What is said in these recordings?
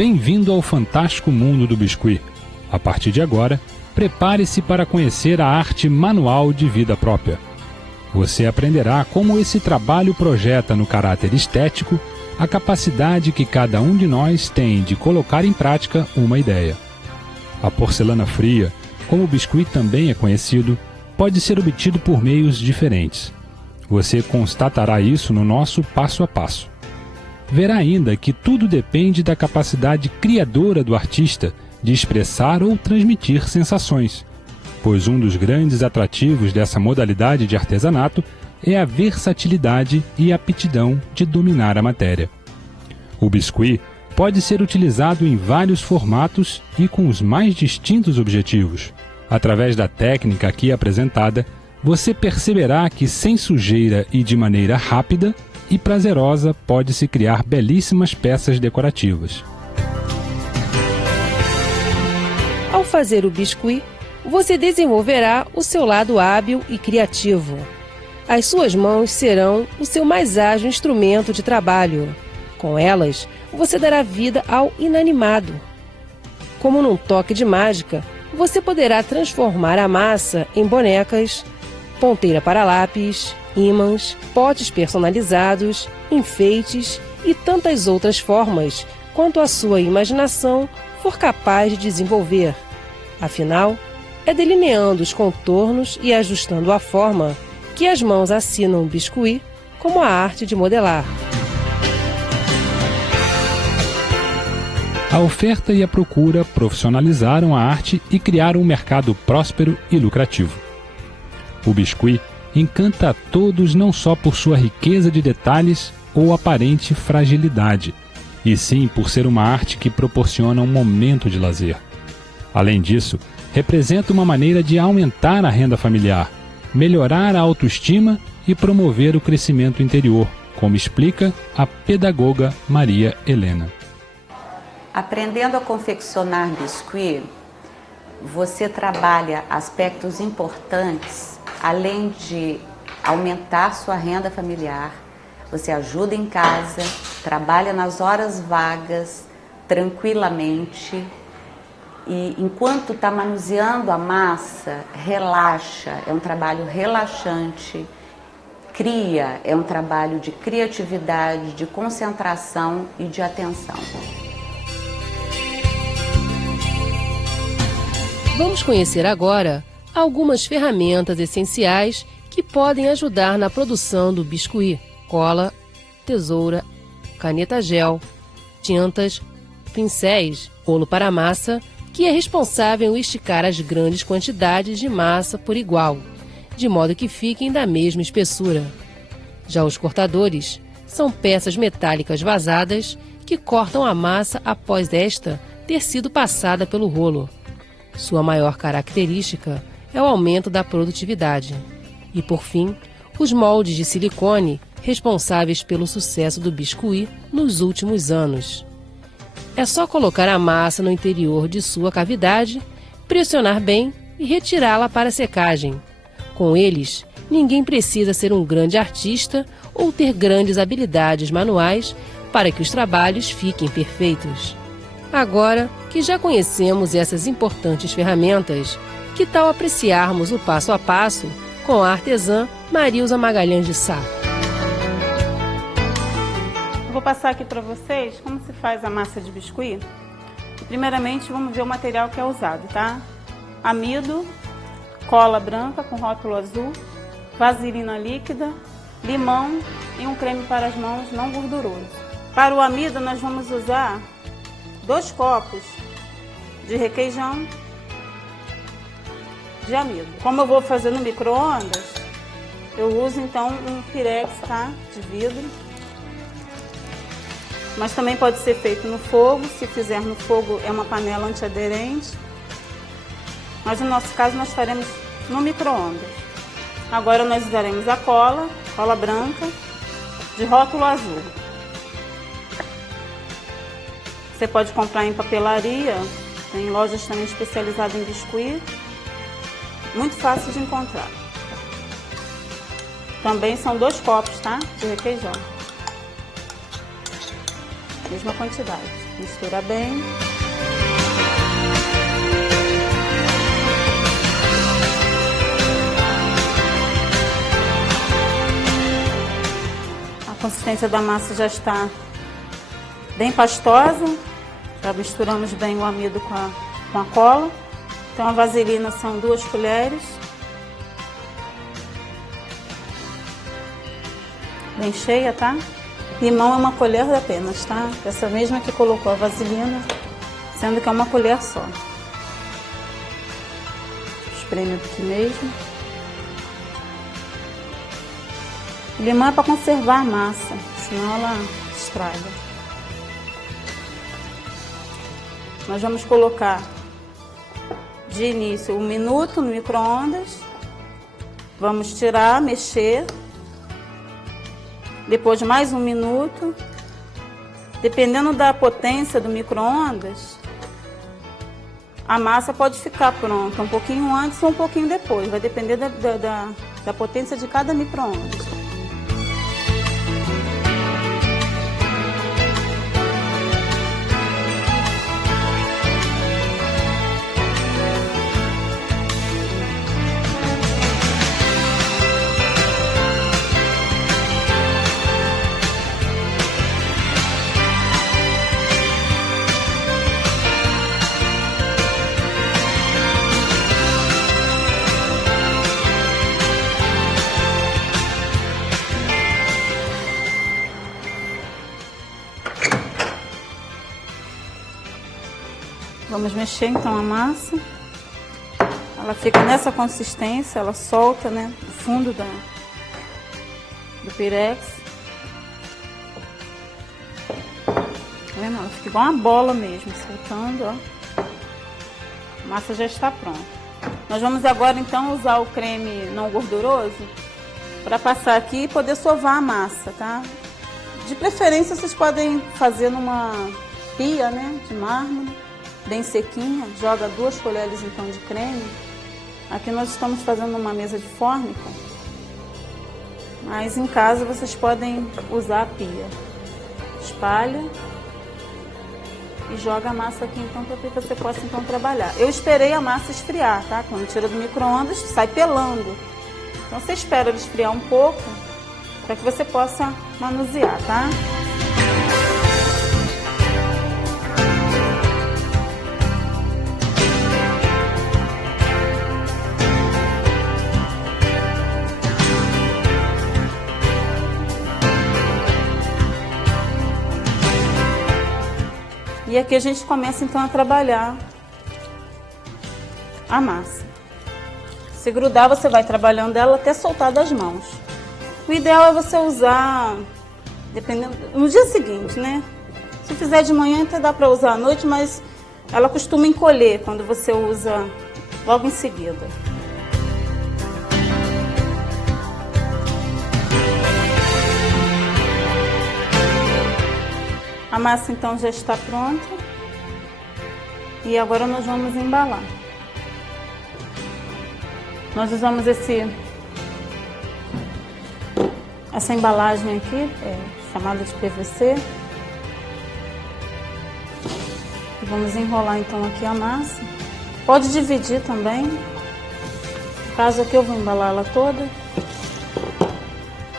Bem-vindo ao fantástico mundo do biscuit. A partir de agora, prepare-se para conhecer a arte manual de vida própria. Você aprenderá como esse trabalho projeta no caráter estético a capacidade que cada um de nós tem de colocar em prática uma ideia. A porcelana fria, como o biscuit também é conhecido, pode ser obtido por meios diferentes. Você constatará isso no nosso passo a passo. Verá ainda que tudo depende da capacidade criadora do artista de expressar ou transmitir sensações, pois um dos grandes atrativos dessa modalidade de artesanato é a versatilidade e aptidão de dominar a matéria. O biscuit pode ser utilizado em vários formatos e com os mais distintos objetivos. Através da técnica aqui apresentada, você perceberá que sem sujeira e de maneira rápida e prazerosa pode-se criar belíssimas peças decorativas. Ao fazer o biscuit, você desenvolverá o seu lado hábil e criativo. As suas mãos serão o seu mais ágil instrumento de trabalho. Com elas, você dará vida ao inanimado. Como num toque de mágica, você poderá transformar a massa em bonecas, ponteira para lápis, ímãs, potes personalizados, enfeites e tantas outras formas quanto a sua imaginação for capaz de desenvolver. Afinal, é delineando os contornos e ajustando a forma que as mãos assinam o biscuit como a arte de modelar. A oferta e a procura profissionalizaram a arte e criaram um mercado próspero e lucrativo. O biscuit encanta a todos não só por sua riqueza de detalhes ou aparente fragilidade, e sim por ser uma arte que proporciona um momento de lazer. Além disso, representa uma maneira de aumentar a renda familiar, melhorar a autoestima e promover o crescimento interior, como explica a pedagoga Maria Helena. Aprendendo a confeccionar biscuit, você trabalha aspectos importantes, além de aumentar sua renda familiar. Você ajuda em casa, trabalha nas horas vagas, tranquilamente, e enquanto está manuseando a massa, relaxa, é um trabalho relaxante, cria, é um trabalho de criatividade, de concentração e de atenção. Vamos conhecer agora algumas ferramentas essenciais que podem ajudar na produção do biscuit: cola, tesoura, caneta gel, tintas, pincéis, rolo para massa, que é responsável em esticar as grandes quantidades de massa por igual, de modo que fiquem da mesma espessura. Já os cortadores são peças metálicas vazadas que cortam a massa após esta ter sido passada pelo rolo. Sua maior característica é o aumento da produtividade. E, por fim, os moldes de silicone, responsáveis pelo sucesso do biscuit nos últimos anos. É só colocar a massa no interior de sua cavidade, pressionar bem e retirá-la para secagem. Com eles, ninguém precisa ser um grande artista ou ter grandes habilidades manuais para que os trabalhos fiquem perfeitos. Agora que já conhecemos essas importantes ferramentas, que tal apreciarmos o passo a passo com a artesã Marilza Magalhães de Sá? Eu vou passar aqui para vocês como se faz a massa de biscuit. Primeiramente, vamos ver o material que é usado, tá? Amido, cola branca com rótulo azul, vaselina líquida, limão e um creme para as mãos não gorduroso. Para o amido, nós vamos usar 2 copos de requeijão de amido. Como eu vou fazer no micro-ondas, eu uso então um pirex, tá? De vidro. Mas também pode ser feito no fogo. Se fizer no fogo, é uma panela antiaderente. Mas no nosso caso, nós faremos no micro-ondas. Agora nós usaremos a cola branca de rótulo azul. Você pode comprar em papelaria, tem lojas também especializadas em biscuit, muito fácil de encontrar. Também são 2 copos, tá? De requeijão. mesma quantidade. Mistura bem. A consistência da massa já está bem pastosa. Já misturamos bem o amido com a cola. Então a vaselina são 2 colheres. Bem cheia, tá? Limão é 1 colher apenas, tá? Essa mesma que colocou a vaselina, sendo que é 1 colher só. Espreme aqui mesmo. O limão é para conservar a massa, senão ela estraga. Nós vamos colocar de início 1 minuto no micro-ondas. Vamos tirar, mexer. Depois de mais 1 minuto. Dependendo da potência do micro-ondas, a massa pode ficar pronta um pouquinho antes ou um pouquinho depois. Vai depender da potência de cada micro-ondas. Vamos mexer então a massa. Ela fica nessa consistência, ela solta, né, do fundo do pirex. Tá vendo? Ela fica igual uma bola mesmo, soltando, ó. A massa já está pronta. Nós vamos agora então usar o creme não gorduroso para passar aqui e poder sovar a massa, tá? De preferência vocês podem fazer numa pia, né, de mármore, bem sequinha. Joga 2 colheres então de creme. Aqui nós estamos fazendo uma mesa de fórmica, mas em casa vocês podem usar a pia. Espalha e joga a massa aqui então para que você possa então trabalhar. Eu esperei a massa esfriar, tá? Quando tira do micro-ondas sai pelando. Então você espera ela esfriar um pouco para que você possa manusear, tá? E aqui a gente começa então a trabalhar a massa. Se grudar, você vai trabalhando ela até soltar das mãos. O ideal é você usar, dependendo, no dia seguinte, né? Se fizer de manhã, até dá para usar à noite, mas ela costuma encolher quando você usa logo em seguida. A massa então já está pronta e agora nós vamos embalar. Nós usamos essa embalagem aqui, chamada de PVC. E vamos enrolar então aqui a massa. Pode dividir também. No caso aqui eu vou embalar ela toda.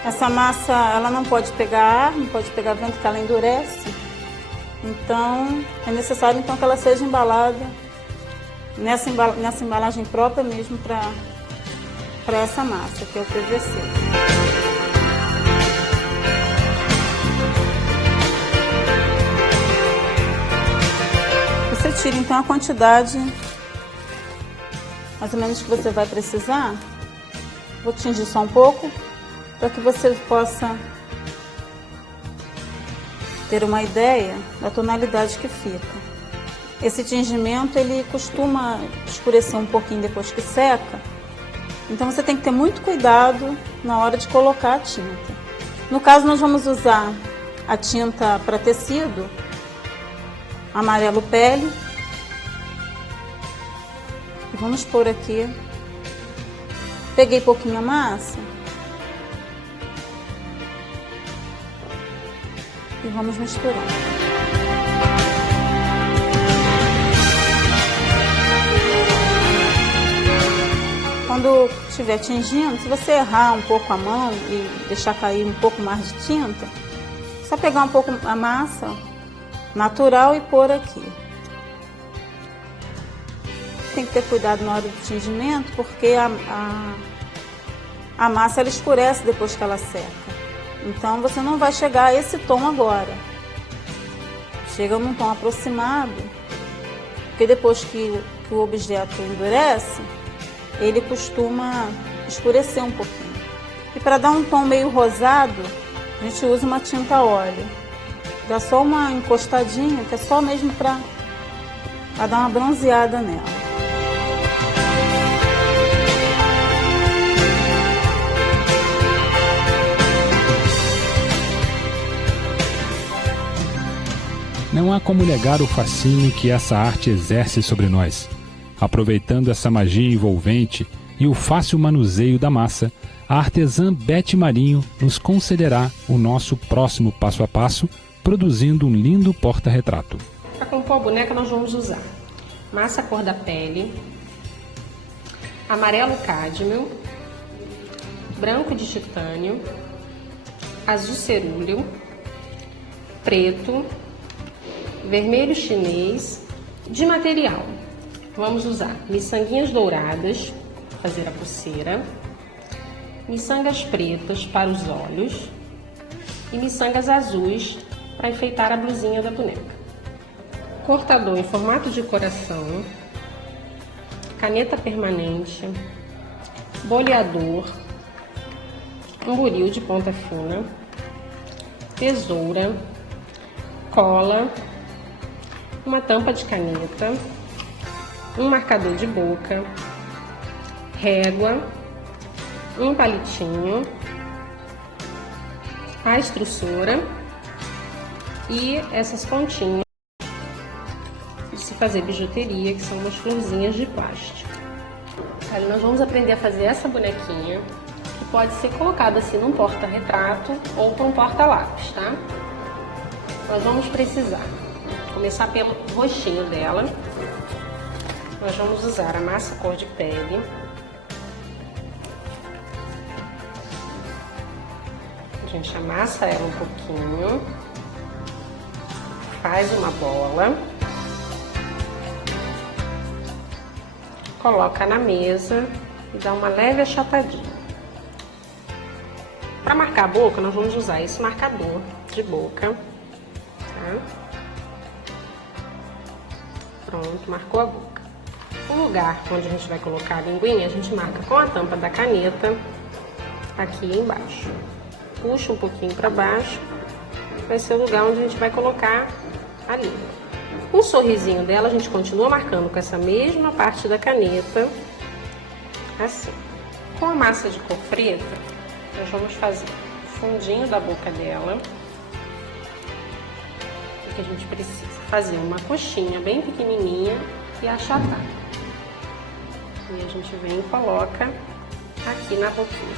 Essa massa, ela não pode pegar ar, não pode pegar vento, porque ela endurece. Então, é necessário então que ela seja embalada nessa embalagem própria mesmo para essa massa, que é o PVC. Você tira então a quantidade mais ou menos que você vai precisar. Vou tingir só um pouco para que você possa ter uma ideia da tonalidade que fica. Esse tingimento ele costuma escurecer um pouquinho depois que seca, então você tem que ter muito cuidado na hora de colocar a tinta. No caso nós vamos usar a tinta para tecido, amarelo pele, e vamos pôr aqui. Peguei pouquinho a massa e vamos misturar. quando estiver tingindo, se você errar um pouco a mão e deixar cair um pouco mais de tinta, só pegar um pouco a massa natural e pôr aqui. Tem que ter cuidado na hora do tingimento, porque a massa ela escurece depois que ela seca. Então você não vai chegar a esse tom agora. Chega num tom aproximado, porque depois que o objeto endurece, ele costuma escurecer um pouquinho. E para dar um tom meio rosado, a gente usa uma tinta óleo. Dá só uma encostadinha, que é só mesmo para dar uma bronzeada nela. Não há como negar o fascínio que essa arte exerce sobre nós. Aproveitando essa magia envolvente e o fácil manuseio da massa, a artesã Beth Marinho nos concederá o nosso próximo passo a passo, produzindo um lindo porta-retrato. Para compor a boneca nós vamos usar massa cor da pele, amarelo cádmio, branco de titânio, azul cerúleo, preto, vermelho chinês. De material, vamos usar miçanguinhas douradas para fazer a pulseira, miçangas pretas para os olhos e miçangas azuis para enfeitar a blusinha da boneca. Cortador em formato de coração, caneta permanente, boleador, um buril de ponta fina, tesoura, cola, uma tampa de caneta, um marcador de boca, régua, um palitinho, a extrussora e essas pontinhas de se fazer bijuteria, que são umas florzinhas de plástico. Aí nós vamos aprender a fazer essa bonequinha, que pode ser colocada assim num porta-retrato ou para um porta-lápis, tá? Nós vamos precisar começar pelo rostinho dela. Nós vamos usar a massa cor de pele. A gente amassa ela um pouquinho, faz uma bola, coloca na mesa e dá uma leve achatadinha. Para marcar a boca, nós vamos usar esse marcador de boca, tá? Pronto, marcou a boca. O lugar onde a gente vai colocar a linguinha, a gente marca com a tampa da caneta aqui embaixo. Puxa um pouquinho para baixo, vai ser o lugar onde a gente vai colocar a língua. O sorrisinho dela a gente continua marcando com essa mesma parte da caneta, assim. Com a massa de cor preta, nós vamos fazer o fundinho da boca dela. O que a gente precisa? Fazer uma coxinha bem pequenininha e achatar. E a gente vem e coloca aqui na boquinha.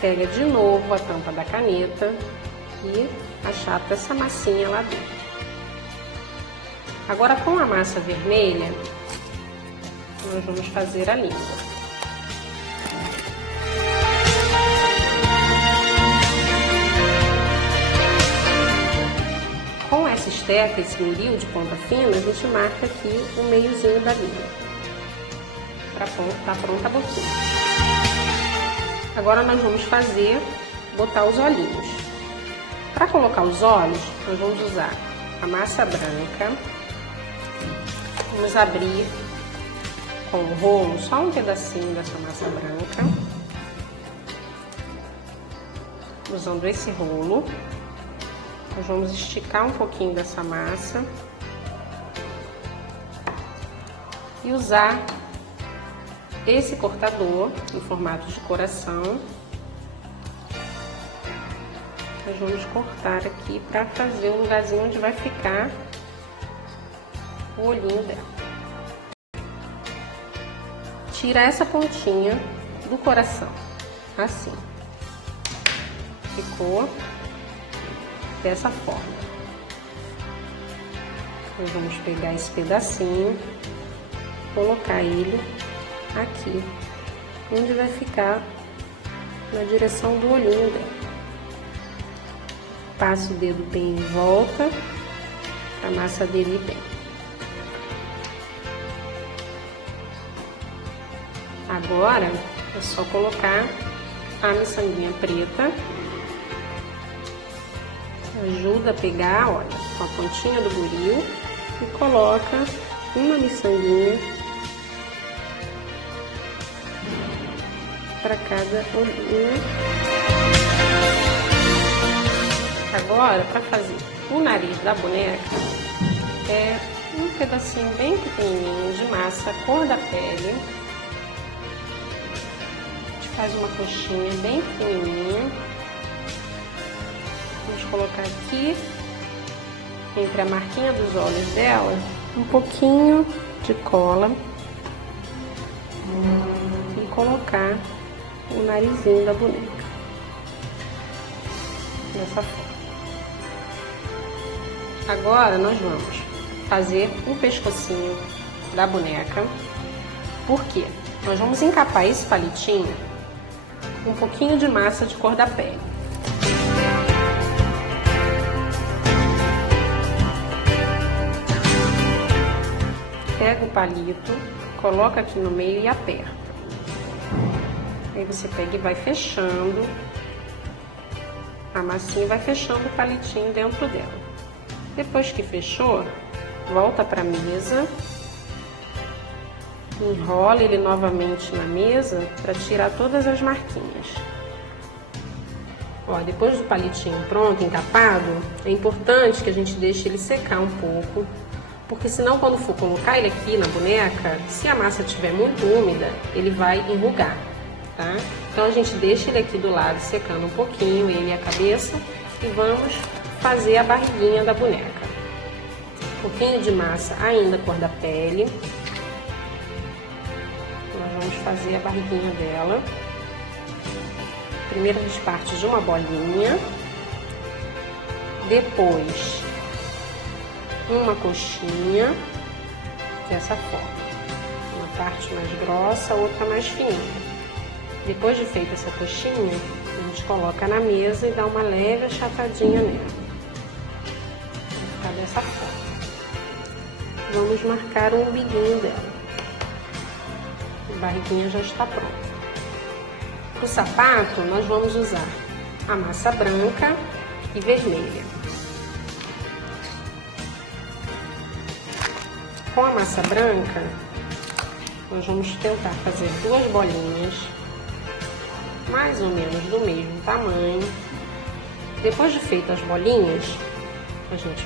Pega de novo a tampa da caneta e achata essa massinha lá dentro. Agora, com a massa vermelha, nós vamos fazer a língua. Com essa esteca, esse buril de ponta fina, a gente marca aqui o meiozinho da língua. Tá pronta a boquinha. Agora nós vamos botar os olhinhos. Para colocar os olhos, nós vamos usar a massa branca. Vamos abrir com o rolo só um pedacinho dessa massa branca. Usando esse rolo, nós vamos esticar um pouquinho dessa massa e usar esse cortador em formato de coração. Nós vamos cortar aqui para fazer o lugarzinho onde vai ficar o olhinho dela. Tira essa pontinha do coração, assim. Ficou dessa forma. Nós vamos pegar esse pedacinho colocar ele aqui, onde vai ficar na direção do olhinho dela. Passo o dedo bem em volta, para a massa aderir bem. Agora é só colocar a miçanguinha preta. Ajuda a pegar, olha, com a pontinha do buril e coloca uma miçanguinha para cada olhinho. Agora, para fazer o nariz da boneca, é um pedacinho bem pequenininho de massa cor da pele. A gente faz uma coxinha bem pequenininha. Vamos colocar aqui, entre a marquinha dos olhos dela, um pouquinho de cola e colocar o narizinho da boneca, dessa forma. Agora nós vamos fazer o pescocinho da boneca. Por quê? Nós vamos encapar esse palitinho com um pouquinho de massa de cor da pele. Pega o palito, coloca aqui no meio e aperta. Aí você pega e vai fechando a massinha, vai fechando o palitinho dentro dela. Depois que fechou, volta para a mesa, enrola ele novamente na mesa para tirar todas as marquinhas. Ó, depois do palitinho pronto, encapado, é importante que a gente deixe ele secar um pouco, porque senão quando for colocar ele aqui na boneca, se a massa estiver muito úmida, ele vai enrugar, tá? Então a gente deixa ele aqui do lado secando um pouquinho, ele e a cabeça, e vamos fazer a barriguinha da boneca. Um pouquinho de massa ainda cor da pele. Nós vamos fazer a barriguinha dela. Primeiro a gente parte de uma bolinha, depois uma coxinha, dessa forma. Uma parte mais grossa, outra mais fininha. Depois de feita essa coxinha, a gente coloca na mesa e dá uma leve achatadinha nela. Vai ficar dessa forma. Vamos marcar o umbiguinho dela. A barriguinha já está pronta. O sapato, nós vamos usar a massa branca e vermelha. Com a massa branca, nós vamos tentar fazer duas bolinhas, mais ou menos do mesmo tamanho. Depois de feitas as bolinhas, a gente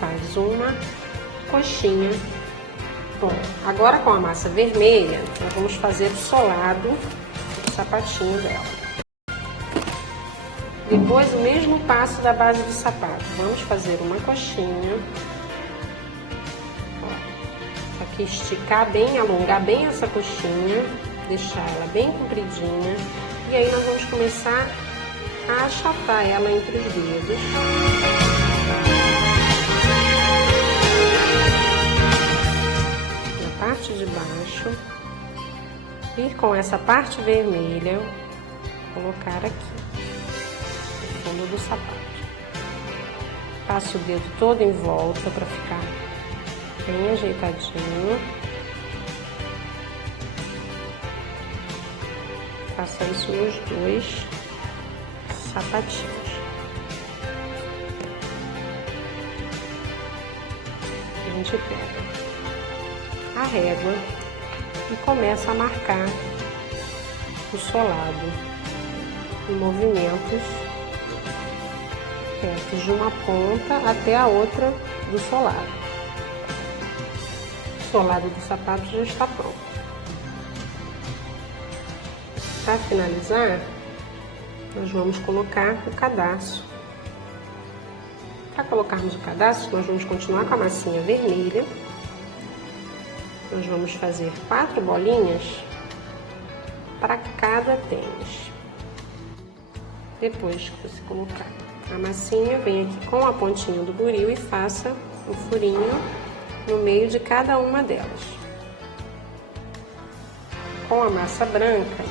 faz uma coxinha. Bom, agora com a massa vermelha, nós vamos fazer o solado do sapatinho dela. Depois o mesmo passo da base do sapato, vamos fazer uma coxinha. Ó, aqui esticar bem, alongar bem essa coxinha, deixar ela bem compridinha. E aí nós vamos começar a achatar ela entre os dedos. Parte de baixo, e com essa parte vermelha colocar aqui no fundo do sapato. Passo o dedo todo em volta para ficar bem ajeitadinho. Faça isso nos dois sapatinhos. A gente pega a régua e começa a marcar o solado em movimentos retos de uma ponta até a outra do solado. O solado do sapato já está pronto. Para finalizar, nós vamos colocar o cadarço. Para colocarmos o cadarço, nós vamos continuar com a massinha vermelha. Nós vamos fazer 4 bolinhas para cada tênis. Depois que você colocar a massinha, vem aqui com a pontinha do buril e faça um furinho no meio de cada uma delas. Com a massa branca,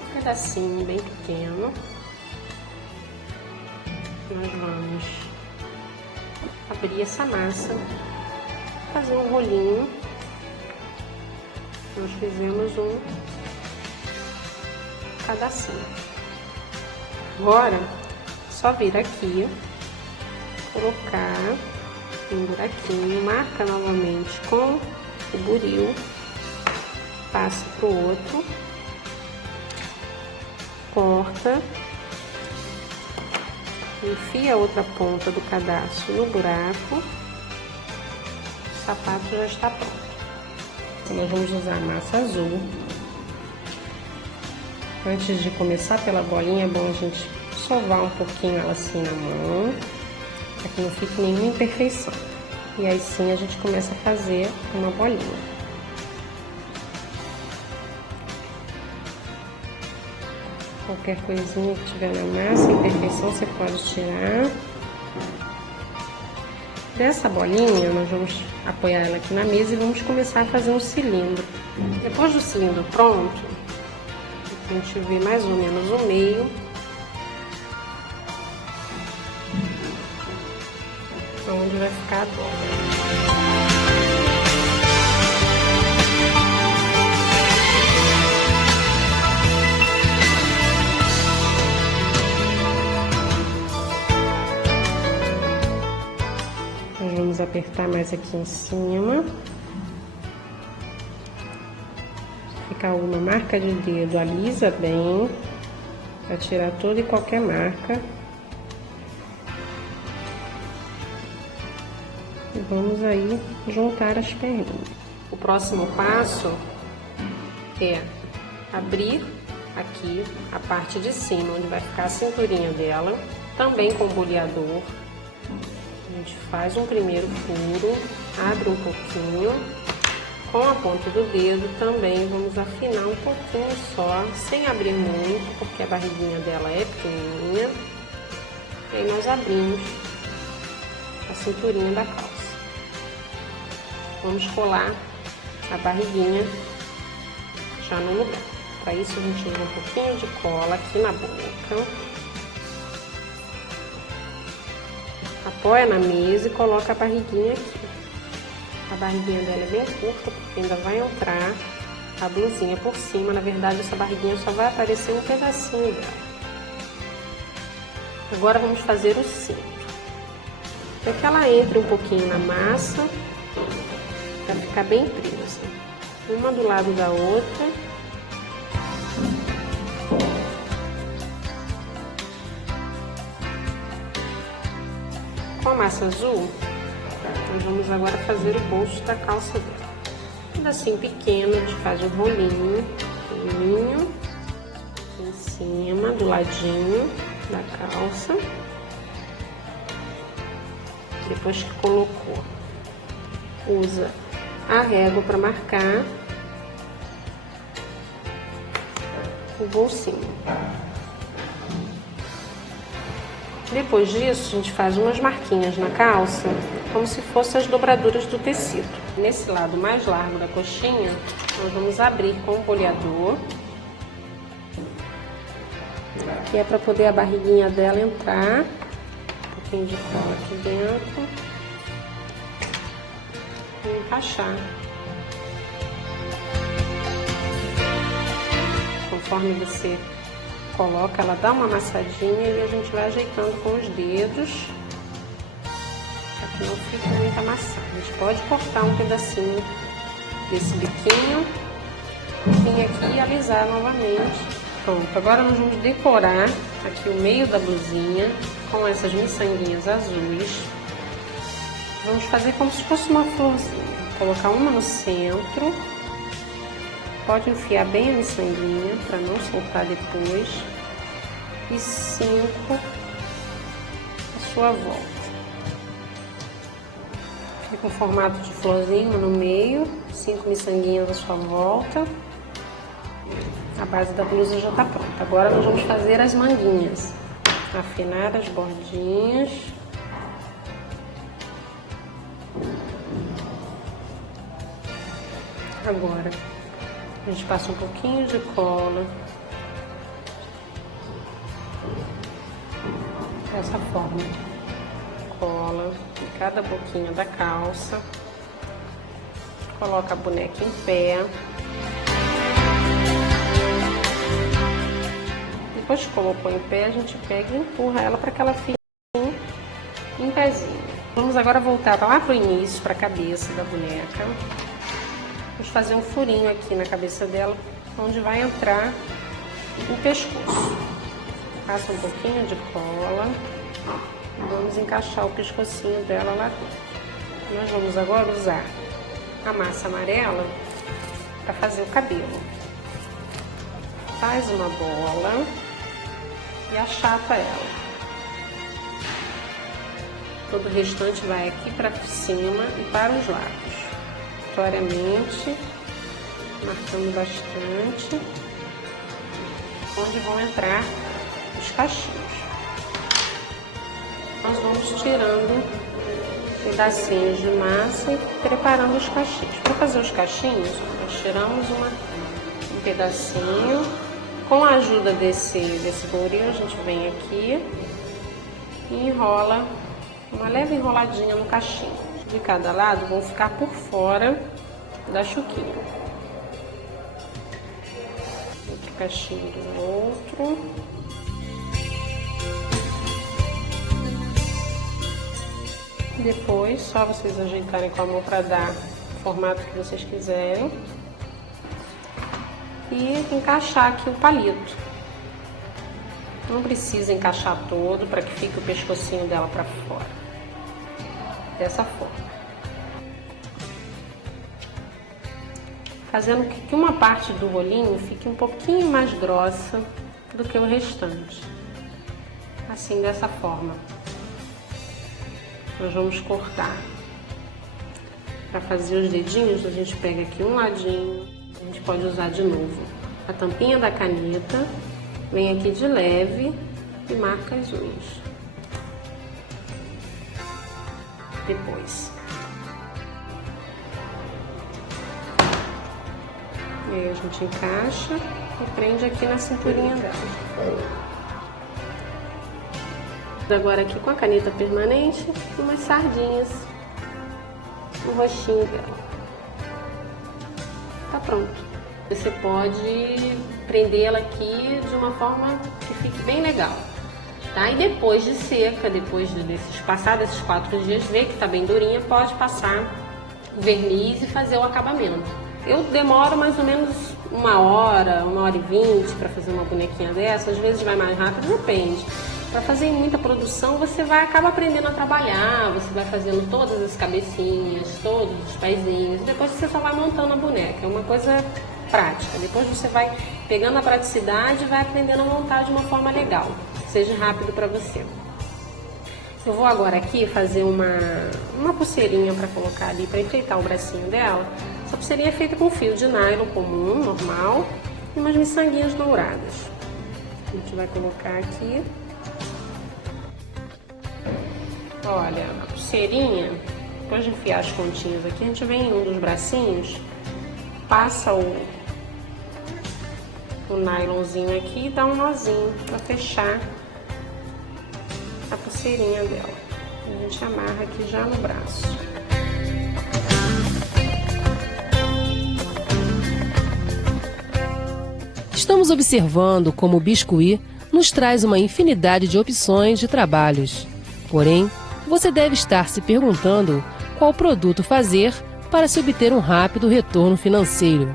um pedacinho bem pequeno, nós vamos abrir essa massa, fazer um rolinho. Nós fizemos um pedacinho. Agora, só vir aqui, colocar um buraquinho, marca novamente com o buril, passa pro outro, corta, enfia a outra ponta do cadastro no buraco, o sapato já está pronto. Então, nós vamos usar a massa azul. Antes de começar pela bolinha, é bom a gente sovar um pouquinho ela assim na mão, para que não fique nenhuma imperfeição. E aí sim a gente começa a fazer uma bolinha. Qualquer coisinha que tiver na massa, imperfeição, você pode tirar. Dessa bolinha, nós vamos apoiar ela aqui na mesa e vamos começar a fazer um cilindro. Depois do cilindro pronto, a gente vê mais ou menos o meio. Onde vai ficar a dobra. Vamos apertar mais aqui em cima. Ficar uma marca de dedo, alisa bem, para tirar toda e qualquer marca. E vamos aí juntar as perninhas. O próximo passo é abrir aqui a parte de cima, onde vai ficar a cinturinha dela, também com boleador. A gente faz um primeiro furo, abre um pouquinho, com a ponta do dedo também vamos afinar um pouquinho só, sem abrir muito, porque a barriguinha dela é pequenininha. E aí nós abrimos a cinturinha da calça. Vamos colar a barriguinha já no lugar. Para isso a gente usa um pouquinho de cola aqui na boca. Apoia na mesa e coloca a barriguinha aqui. A barriguinha dela é bem curta, porque ainda vai entrar a blusinha por cima. Na verdade, essa barriguinha só vai aparecer um pedacinho dela. Agora vamos fazer o cinto. Para que ela entre um pouquinho na massa, para ficar bem presa. Uma do lado da outra. Com a massa azul, nós vamos agora fazer o bolso da calça dela. Um pedacinho pequeno, a gente faz um rolinho pequenininho em cima, do ladinho da calça. Depois que colocou, usa a régua para marcar o bolsinho. Depois disso, a gente faz umas marquinhas na calça, como se fossem as dobraduras do tecido. Nesse lado mais largo da coxinha, nós vamos abrir com o boleador, que é para poder a barriguinha dela entrar, um pouquinho de cola aqui dentro, e encaixar. Conforme você coloca, ela dá uma amassadinha e a gente vai ajeitando com os dedos, para que não fique muito amassado. A gente pode cortar um pedacinho desse biquinho, vir aqui e alisar novamente. Pronto, agora nós vamos decorar aqui o meio da blusinha com essas miçanguinhas azuis. Vamos fazer como se fosse uma florzinha. Vou colocar uma no centro. Pode enfiar bem a miçanguinha para não soltar depois. E 5 à sua volta. Fica um formato de florzinho no meio, 5 miçanguinhas à sua volta. A base da blusa já está pronta. Agora nós vamos fazer as manguinhas. Afinar as bordinhas. Agora, a gente passa um pouquinho de cola. Dessa forma. Cola em cada boquinha da calça. Coloca a boneca em pé. Depois que colocou em pé, a gente pega e empurra ela para que ela fique em pezinho. Vamos agora voltar lá para o início, para a cabeça da boneca. Vamos fazer um furinho aqui na cabeça dela, onde vai entrar o pescoço. Passa um pouquinho de cola. Vamos encaixar o pescocinho dela lá dentro. Nós vamos agora usar a massa amarela para fazer o cabelo. Faz uma bola e achata ela. Todo o restante vai aqui para cima e para os lados. Aleatoriamente, marcando bastante, onde vão entrar os cachinhos. Nós vamos tirando pedacinhos de massa e preparando os cachinhos. Para fazer os cachinhos, nós tiramos um pedacinho. Com a ajuda desse florinho, a gente vem aqui e enrola uma leve enroladinha no cachinho. De cada lado vão ficar por fora da chuquinha. Outro cachinho do outro. Depois, só vocês ajeitarem com a mão para dar o formato que vocês quiserem. E encaixar aqui o palito. Não precisa encaixar todo para que fique o pescocinho dela para fora. Dessa forma. Fazendo que uma parte do rolinho fique um pouquinho mais grossa do que o restante. Assim, dessa forma. Nós vamos cortar. Para fazer os dedinhos, a gente pega aqui um ladinho. A gente pode usar de novo a tampinha da caneta, vem aqui de leve e marca as unhas. Depois. E aí a gente encaixa e prende aqui na cinturinha dela. Agora aqui com a caneta permanente, umas sardinhas no rostinho dela. Tá pronto. Você pode prendê-la aqui de uma forma que fique bem legal, tá? E depois de seca, depois passar desses 4 dias, ver que tá bem durinha, pode passar o verniz e fazer o acabamento. Eu demoro mais ou menos 1 hora, 1h20 para fazer uma bonequinha dessa, às vezes vai mais rápido, depende. Para fazer muita produção, você acaba aprendendo a trabalhar, você vai fazendo todas as cabecinhas, todos os pezinhos, e depois você só vai montando a boneca. É uma coisa prática. Depois você vai pegando a praticidade e vai aprendendo a montar de uma forma legal, seja rápido para você. Eu vou agora aqui fazer uma pulseirinha para colocar ali, para enfeitar o bracinho dela. Essa pulseirinha é feita com fio de nylon comum, normal, e umas miçanguinhas douradas. A gente vai colocar aqui. Olha, a pulseirinha, depois de enfiar as pontinhas aqui, a gente vem em um dos bracinhos, passa o nylonzinho aqui e dá um nozinho para fechar a pulseirinha dela. A gente amarra aqui já no braço. Estamos observando como o Biscuit nos traz uma infinidade de opções de trabalhos. Porém, você deve estar se perguntando qual produto fazer para se obter um rápido retorno financeiro.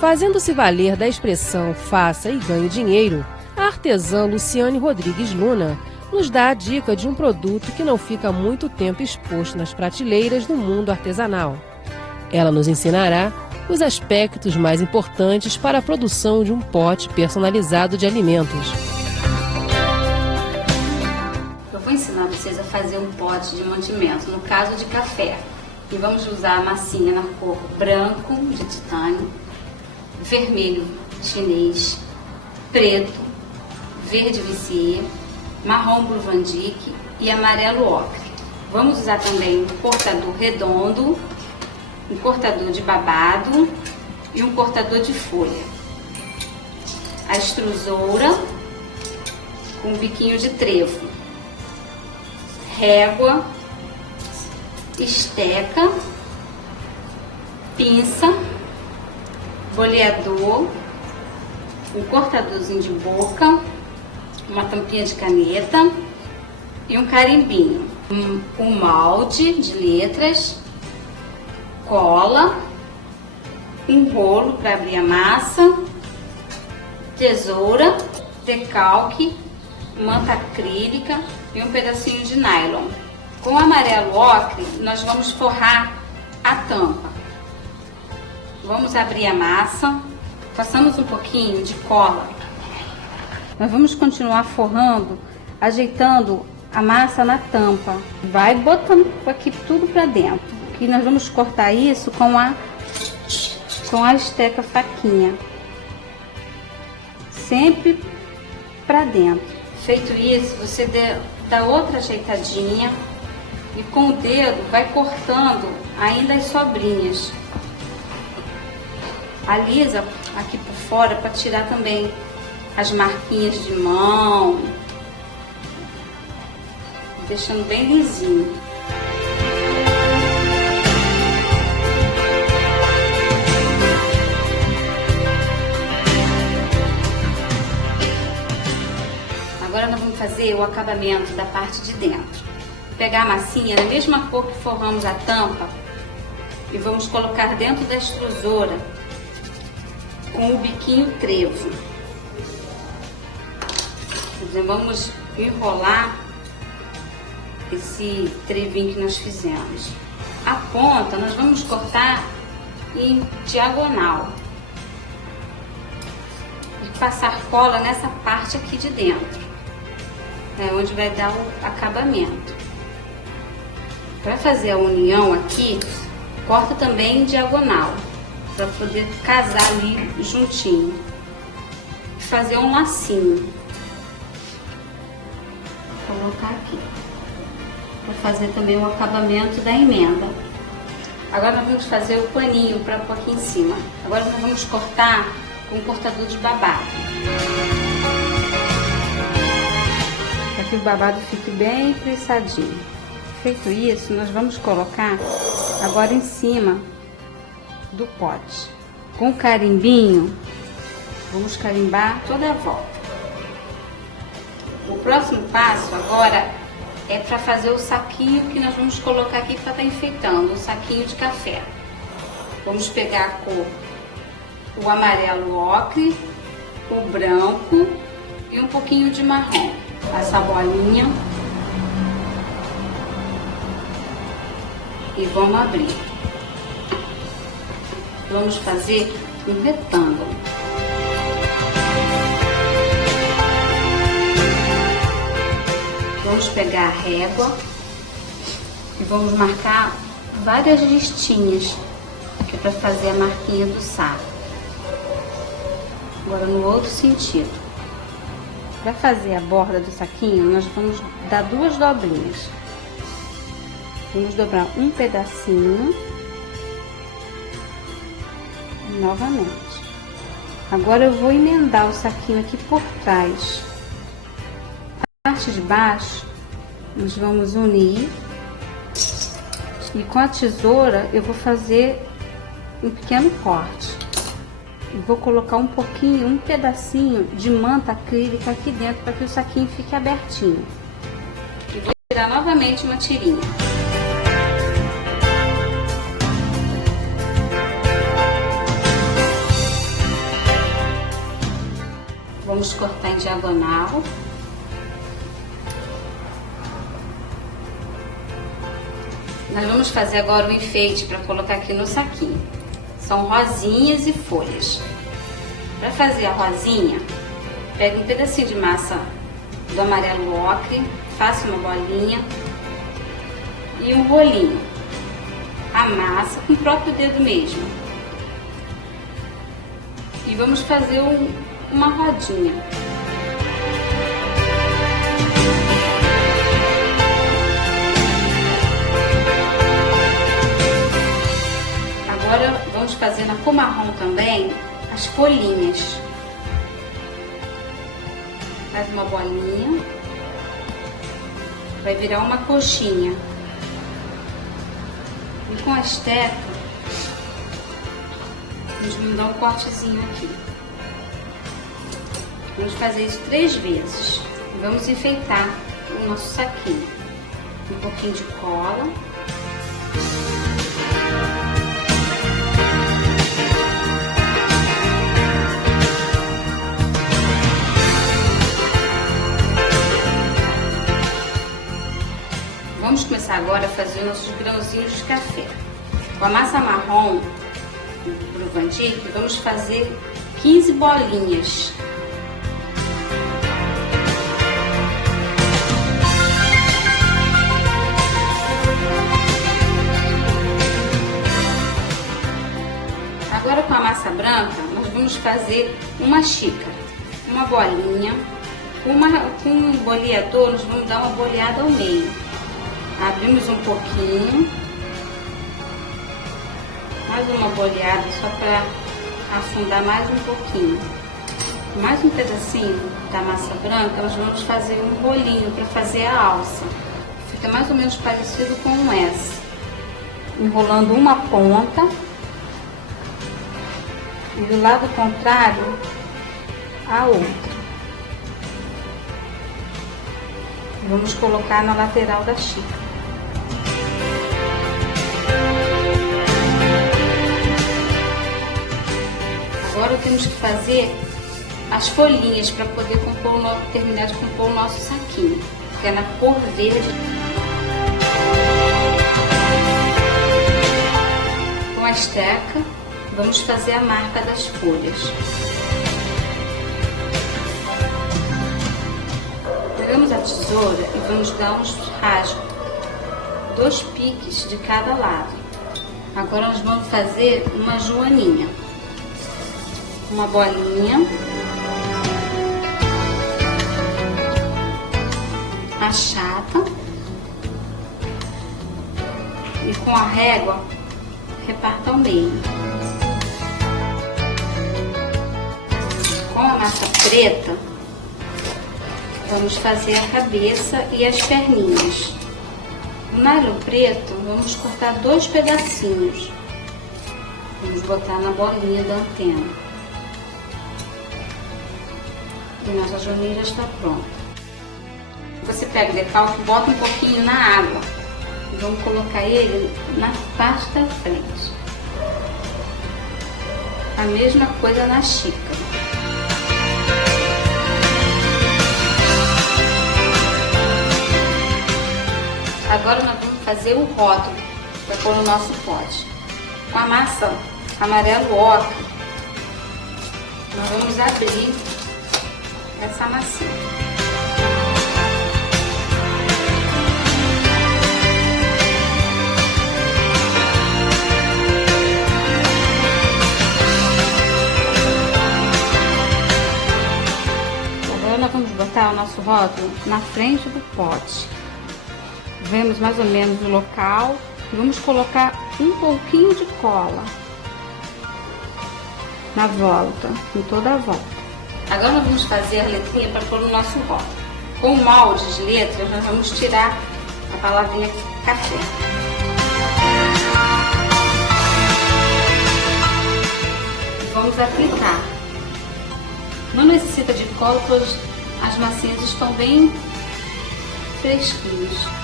Fazendo-se valer da expressão faça e ganhe dinheiro, a artesã Luciane Rodrigues Luna nos dá a dica de um produto que não fica muito tempo exposto nas prateleiras do mundo artesanal. Ela nos ensinará os aspectos mais importantes para a produção de um pote personalizado de alimentos. Eu vou ensinar vocês a fazer um pote de mantimento, no caso de café. E vamos usar a massinha na cor branco de titânio, vermelho chinês, preto, verde vissier, marrom bruvandique e amarelo ocre. Vamos usar também um cortador redondo, um cortador de babado e um cortador de folha. A extrusora com um biquinho de trevo, régua, esteca, pinça, boleador, um cortadorzinho de boca, uma tampinha de caneta e um carimbinho, um molde de letras, cola, um rolo para abrir a massa, tesoura, decalque, manta acrílica e um pedacinho de nylon. Com o amarelo ocre, nós vamos forrar a tampa. Vamos abrir a massa, passamos um pouquinho de cola. Nós vamos continuar forrando, ajeitando a massa na tampa. Vai botando aqui tudo para dentro. Que nós vamos cortar isso com a esteca faquinha. Sempre para dentro. Feito isso, você dá outra ajeitadinha e com o dedo vai cortando ainda as sobrinhas. Alisa aqui por fora para tirar também as marquinhas de mão, deixando bem lisinho. Agora nós vamos fazer o acabamento da parte de dentro. Vou pegar a massinha da mesma cor que forramos a tampa e vamos colocar dentro da extrusora com o biquinho trevo. Vamos enrolar esse trevinho que nós fizemos. A ponta nós vamos cortar em diagonal e passar cola nessa parte aqui de dentro, onde vai dar o acabamento. Para fazer a união aqui, corta também em diagonal, para poder casar ali juntinho. Fazer um lacinho. Vou colocar aqui. Vou fazer também o acabamento da emenda. Agora nós vamos fazer o paninho para pôr aqui em cima. Agora nós vamos cortar com um cortador de babado. Para que o babado fique bem prensadinho. Feito isso, nós vamos colocar agora em cima do pote. Com o carimbinho, vamos carimbar toda a volta. O próximo passo agora é para fazer o saquinho que nós vamos colocar aqui para estar enfeitando, o saquinho de café. Vamos pegar a cor, o amarelo ocre, o branco e um pouquinho de marrom. Essa bolinha e vamos abrir. Vamos fazer um retângulo. Vamos pegar a régua e vamos marcar várias listinhas, que é para fazer a marquinha do saco. Agora no outro sentido. Para fazer a borda do saquinho, nós vamos dar duas dobrinhas. Vamos dobrar um pedacinho e novamente. Agora eu vou emendar o saquinho aqui por trás. A parte de baixo, nós vamos unir e com a tesoura eu vou fazer um pequeno corte. E vou colocar um pedacinho de manta acrílica aqui dentro para que o saquinho fique abertinho. E vou tirar novamente uma tirinha. Vamos cortar em diagonal. Nós vamos fazer agora o enfeite para colocar aqui no saquinho. São rosinhas e folhas. Para fazer a rosinha, pega um pedacinho de massa do amarelo ocre, faça uma bolinha e um rolinho. Amassa com o próprio dedo mesmo. E vamos fazer uma rodinha. Agora vamos fazer na cor marrom também as folhinhas. Faz uma bolinha, vai virar uma coxinha. E com a esteca, vamos dar um cortezinho aqui. Vamos fazer isso 3 vezes. Vamos enfeitar o nosso saquinho. Um pouquinho de cola. Vamos começar agora a fazer nossos grãozinhos de café. Com a massa marrom pro Vandyck, vamos fazer 15 bolinhas. Agora com a massa branca, nós vamos fazer uma xícara, uma bolinha. Com um boleador, nós vamos dar uma boleada ao meio. Abrimos um pouquinho, mais uma boleada só para afundar mais um pouquinho. Mais um pedacinho da massa branca, nós vamos fazer um bolinho para fazer a alça. Fica mais ou menos parecido com um S. Enrolando uma ponta e do lado contrário a outra. Vamos colocar na lateral da xícara. Agora temos que fazer as folhinhas para poder terminar de compor o nosso saquinho, que é na cor verde. Com a esteca, vamos fazer a marca das folhas. Pegamos a tesoura e vamos dar uns rasgos, 2 piques de cada lado. Agora nós vamos fazer uma joaninha. Uma bolinha, achata e com a régua reparta ao meio. Com a massa preta, vamos fazer a cabeça e as perninhas. No nylon preto, vamos cortar 2 pedacinhos. Vamos botar na bolinha da antena. E nossa joaninha já está pronta. Você pega o decalque, bota um pouquinho na água e vamos colocar ele na parte da frente. A mesma coisa na xícara. Agora nós vamos fazer o rótulo para pôr no nosso pote. Com a massa amarelo ocra, nós vamos abrir essa massinha. Agora nós vamos botar o nosso rótulo na frente do pote. Vemos mais ou menos o local e vamos colocar um pouquinho de cola na volta, em toda a volta. Agora nós vamos fazer a letrinha para pôr no nosso rótulo. Com o molde de letras, nós vamos tirar a palavrinha café. E vamos aplicar. Não necessita de cola, pois as massinhas estão bem fresquinhas.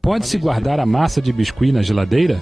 Pode-se guardar a massa de biscuit na geladeira?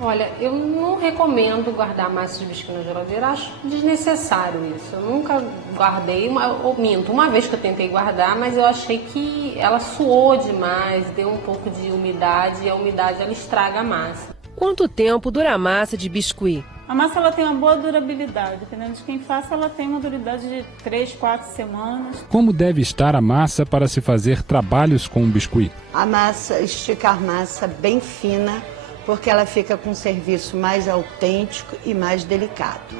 Olha, eu não recomendo guardar massa de biscuit na geladeira, acho desnecessário isso. Eu nunca guardei, ou minto, uma vez que eu tentei guardar, mas eu achei que ela suou demais, deu um pouco de umidade e a umidade ela estraga a massa. Quanto tempo dura a massa de biscuit? A massa ela tem uma boa durabilidade, dependendo de quem faça, ela tem uma durabilidade de 3, 4 semanas. Como deve estar a massa para se fazer trabalhos com o biscuit? A massa, esticar a massa bem fina, porque ela fica com um serviço mais autêntico e mais delicado.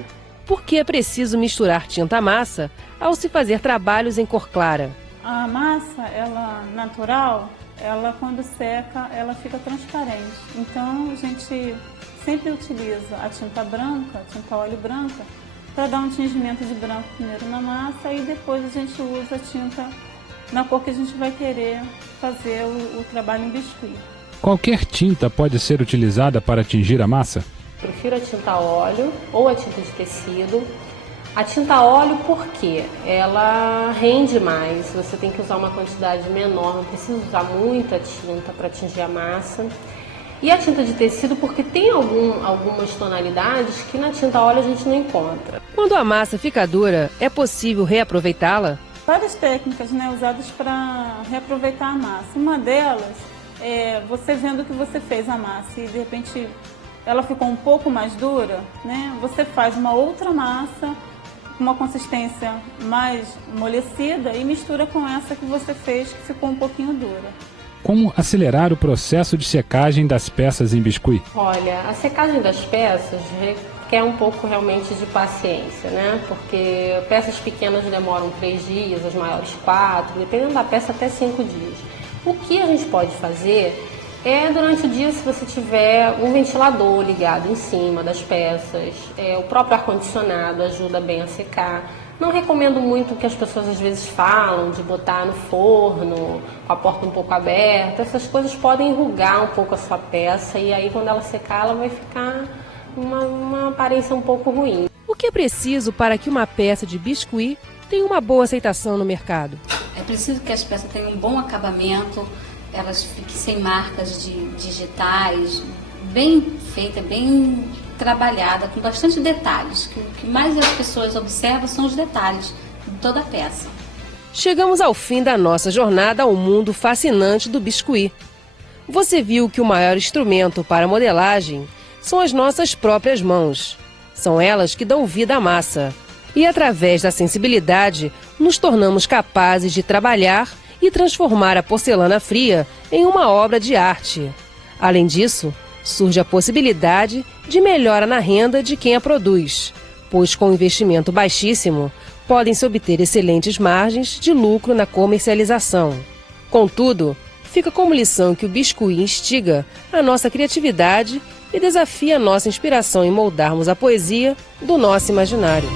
Por que é preciso misturar tinta massa ao se fazer trabalhos em cor clara? A massa, ela natural, ela quando seca, ela fica transparente. Então a gente sempre utiliza a tinta branca, tinta óleo branca, para dar um tingimento de branco primeiro na massa e depois a gente usa a tinta na cor que a gente vai querer fazer o trabalho em biscuit. Qualquer tinta pode ser utilizada para tingir a massa? Prefiro a tinta óleo ou a tinta de tecido. A tinta óleo porque ela rende mais, você tem que usar uma quantidade menor, não precisa usar muita tinta para tingir a massa. E a tinta de tecido porque tem algumas tonalidades que na tinta óleo a gente não encontra. Quando a massa fica dura, é possível reaproveitá-la? Várias técnicas, né, usadas para reaproveitar a massa. Uma delas é você vendo que você fez a massa e de repente ela ficou um pouco mais dura, né? Você faz uma outra massa com uma consistência mais amolecida e mistura com essa que você fez que ficou um pouquinho dura. Como acelerar o processo de secagem das peças em biscuit? Olha, a secagem das peças requer um pouco realmente de paciência, né? Porque peças pequenas demoram 3 dias, as maiores 4, dependendo da peça até 5 dias. O que a gente pode fazer é durante o dia, se você tiver um ventilador ligado em cima das peças, o próprio ar-condicionado ajuda bem a secar. Não recomendo muito o que as pessoas às vezes falam de botar no forno, com a porta um pouco aberta. Essas coisas podem enrugar um pouco a sua peça e aí quando ela secar ela vai ficar uma aparência um pouco ruim. O que é preciso para que uma peça de biscuit tenha uma boa aceitação no mercado? É preciso que as peças tenham um bom acabamento, elas fiquem sem marcas digitais, bem feita, bem trabalhada, com bastante detalhes. O que mais as pessoas observam são os detalhes de toda a peça. Chegamos ao fim da nossa jornada ao mundo fascinante do biscuit. Você viu que o maior instrumento para a modelagem são as nossas próprias mãos. São elas que dão vida à massa. E através da sensibilidade, nos tornamos capazes de trabalhar e transformar a porcelana fria em uma obra de arte. Além disso, surge a possibilidade de melhora na renda de quem a produz, pois com investimento baixíssimo, podem-se obter excelentes margens de lucro na comercialização. Contudo, fica como lição que o biscuit instiga a nossa criatividade e desafia a nossa inspiração em moldarmos a poesia do nosso imaginário.